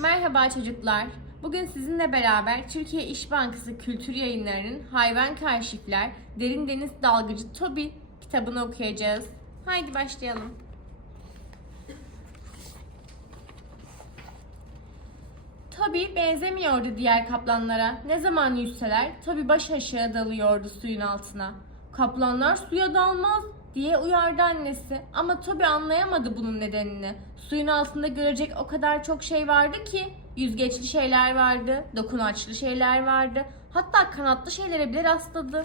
Merhaba çocuklar. Bugün sizinle beraber Türkiye İş Bankası Kültür Yayınları'nın Hayvan Karşifler Derin Deniz Dalgıcı Toby kitabını okuyacağız. Haydi başlayalım. Toby benzemiyordu diğer kaplanlara. Ne zaman yüzseler Toby baş aşağı dalıyordu suyun altına. Kaplanlar suya dalmaz diye uyardı annesi. Ama Toby anlayamadı bunun nedenini. Suyun altında görecek o kadar çok şey vardı ki. Yüzgeçli şeyler vardı, dokunaçlı şeyler vardı. Hatta kanatlı şeylere bile rastladı.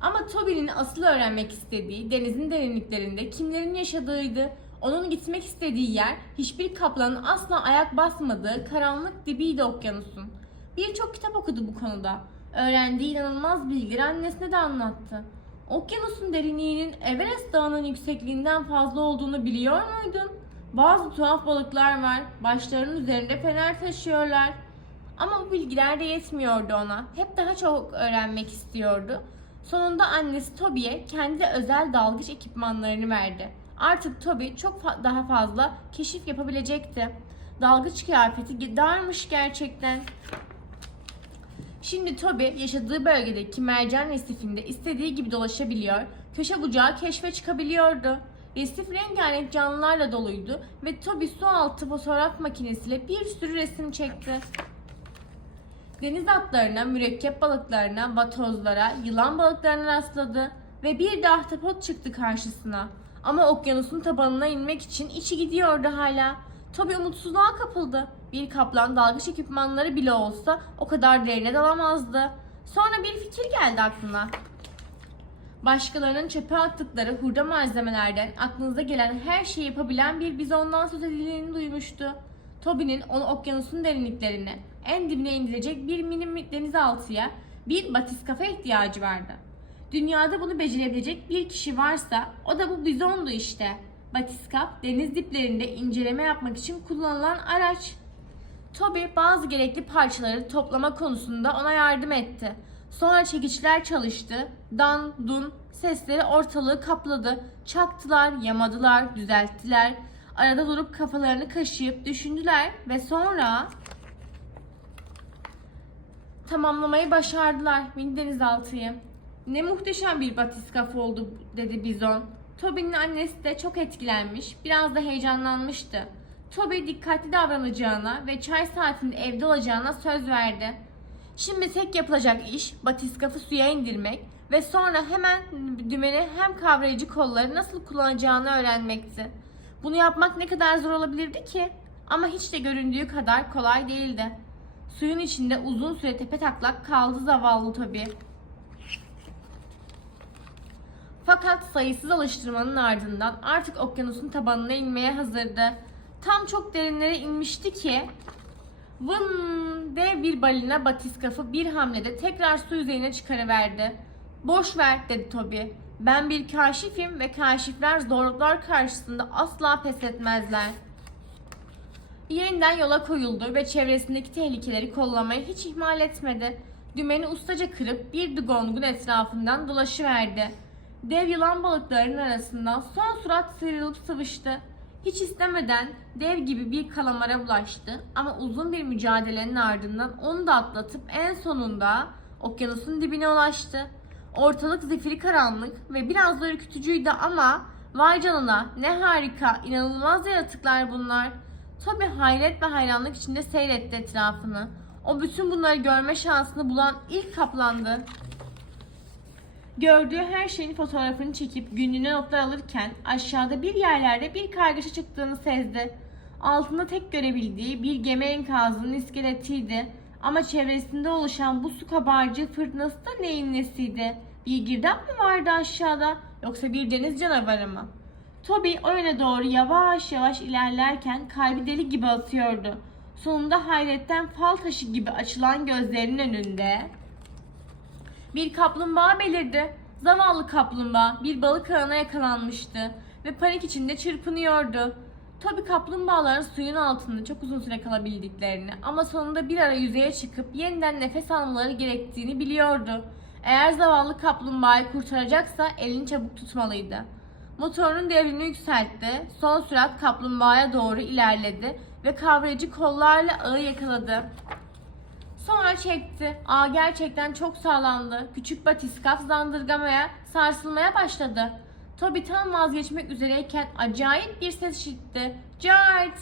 Ama Toby'nin asıl öğrenmek istediği denizin derinliklerinde kimlerin yaşadığıydı. Onun gitmek istediği yer hiçbir kaplanın asla ayak basmadığı karanlık dibiydi okyanusun. Birçok kitap okudu bu konuda. Öğrendiği inanılmaz bilgileri annesine de anlattı. Okyanusun derinliğinin Everest Dağı'nın yüksekliğinden fazla olduğunu biliyor muydun? Bazı tuhaf balıklar var. Başlarının üzerinde fener taşıyorlar. Ama bu bilgiler de yetmiyordu ona. Hep daha çok öğrenmek istiyordu. Sonunda annesi Toby'ye kendi özel dalgıç ekipmanlarını verdi. Artık Toby çok fa- daha fazla keşif yapabilecekti. Dalgıç kıyafeti darmış gerçekten. Şimdi Toby yaşadığı bölgedeki mercan resifinde istediği gibi dolaşabiliyor, köşe bucağı keşfe çıkabiliyordu. Resif rengarenk canlılarla doluydu ve Toby su altı fotoğraf makinesiyle bir sürü resim çekti. Deniz atlarına, mürekkep balıklarına, vatozlara, yılan balıklarına rastladı ve bir de ahtapot çıktı karşısına. Ama okyanusun tabanına inmek için içi gidiyordu hala. Toby umutsuzluğa kapıldı. Bir kaplan dalgıç ekipmanları bile olsa o kadar derine dalamazdı. Sonra bir fikir geldi aklına. Başkalarının çöpe attıkları hurda malzemelerden aklınıza gelen her şeyi yapabilen bir bizondan söz edildiğini duymuştu. Toby'nin onu okyanusun derinliklerine, en dibine indirecek bir mini denizaltıya, bir batiskafa ihtiyacı vardı. Dünyada bunu becerebilecek bir kişi varsa o da bu bizondu işte. Batiskaf deniz diplerinde inceleme yapmak için kullanılan araç. Toby bazı gerekli parçaları toplama konusunda ona yardım etti. Sonra çekiçler çalıştı. Dan, dun sesleri ortalığı kapladı. Çaktılar, yamadılar, düzelttiler. Arada durup kafalarını kaşıyıp düşündüler ve sonra tamamlamayı başardılar mini denizaltıyı. Ne muhteşem bir batiskaf oldu dedi Bizon. Toby'nin annesi de çok etkilenmiş, biraz da heyecanlanmıştı. Toby dikkatli davranacağına ve çay saatinde evde olacağına söz verdi. Şimdi tek yapılacak iş batiskafı suya indirmek ve sonra hemen dümeni hem kavrayıcı kolları nasıl kullanacağını öğrenmekti. Bunu yapmak ne kadar zor olabilirdi ki? Ama hiç de göründüğü kadar kolay değildi. Suyun içinde uzun süre tepe taklak kaldı zavallı Toby. Fakat sayısız alıştırmanın ardından artık okyanusun tabanına inmeye hazırdı. Tam çok derinlere inmişti ki vın dev bir balina batiskafı bir hamlede tekrar su yüzeyine çıkarıverdi. Boş ver dedi Toby. Ben bir kaşifim ve kaşifler zorluklar karşısında asla pes etmezler. Yeniden yola koyuldu ve çevresindeki tehlikeleri kollamayı hiç ihmal etmedi. Dümeni ustaca kırıp bir dugongun etrafından dolaşıverdi. Dev yılan balıklarının arasından son surat sıyrılıp sıvıştı. Hiç istemeden dev gibi bir kalamara bulaştı ama uzun bir mücadelenin ardından onu da atlatıp en sonunda okyanusun dibine ulaştı. Ortalık zifiri karanlık ve biraz da ürkütücüydü ama vay canına ne harika, inanılmaz yaratıklar bunlar. Toby hayret ve hayranlık içinde seyretti etrafını. O bütün bunları görme şansını bulan ilk kaplandı. Gördüğü her şeyin fotoğrafını çekip günlüğüne notlar alırken aşağıda bir yerlerde bir kargaşa çıktığını sezdi. Altında tek görebildiği bir gemi enkazının iskeletiydi. Ama çevresinde oluşan bu su kabarcığı fırtınası da neyin nesiydi? Bir girdap mı vardı aşağıda yoksa bir deniz canavarı mı? Toby o yöne doğru yavaş yavaş ilerlerken kalbi deli gibi atıyordu. Sonunda hayretten fal taşı gibi açılan gözlerinin önünde bir kaplumbağa belirdi. Zavallı kaplumbağa bir balık ağına yakalanmıştı ve panik içinde çırpınıyordu. Tabi kaplumbağaların suyun altında çok uzun süre kalabildiklerini ama sonunda bir ara yüzeye çıkıp yeniden nefes almaları gerektiğini biliyordu. Eğer zavallı kaplumbağayı kurtaracaksa elini çabuk tutmalıydı. Motorunun devrini yükseltti. Son sürat kaplumbağaya doğru ilerledi ve kavrayıcı kollarla ağı yakaladı. Sonra çekti. Ağ gerçekten çok sağlamdı. Küçük batiskaf zandırgamaya, sarsılmaya başladı. Toby tam vazgeçmek üzereyken acayip bir ses işitti. Cart!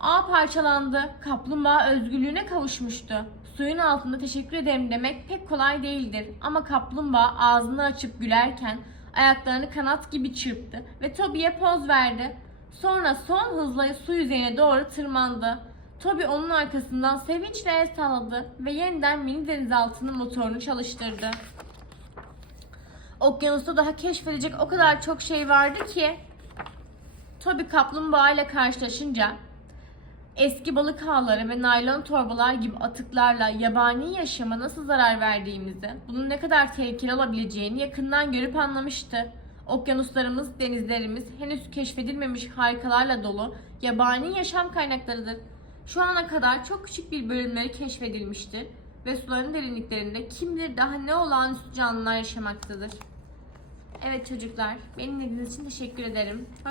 Ağ parçalandı. Kaplumbağa özgürlüğüne kavuşmuştu. Suyun altında teşekkür ederim demek pek kolay değildir. Ama kaplumbağa ağzını açıp gülerken ayaklarını kanat gibi çırptı ve Toby'ye poz verdi. Sonra son hızla su yüzeyine doğru tırmandı. Toby onun arkasından sevinçle el salladı ve yeniden mini denizaltının motorunu çalıştırdı. Okyanusta daha keşfedecek o kadar çok şey vardı ki. Toby kaplumbağa ile karşılaşınca eski balık ağları ve naylon torbalar gibi atıklarla yabani yaşama nasıl zarar verdiğimizi, bunun ne kadar tehlikeli olabileceğini yakından görüp anlamıştı. Okyanuslarımız, denizlerimiz henüz keşfedilmemiş harikalarla dolu yabani yaşam kaynaklarıdır. Şu ana kadar çok küçük bir bölümleri keşfedilmiştir ve suların derinliklerinde kim bilir daha ne olağanüstü canlılar yaşamaktadır. Evet çocuklar, beni dinlediğiniz için teşekkür ederim.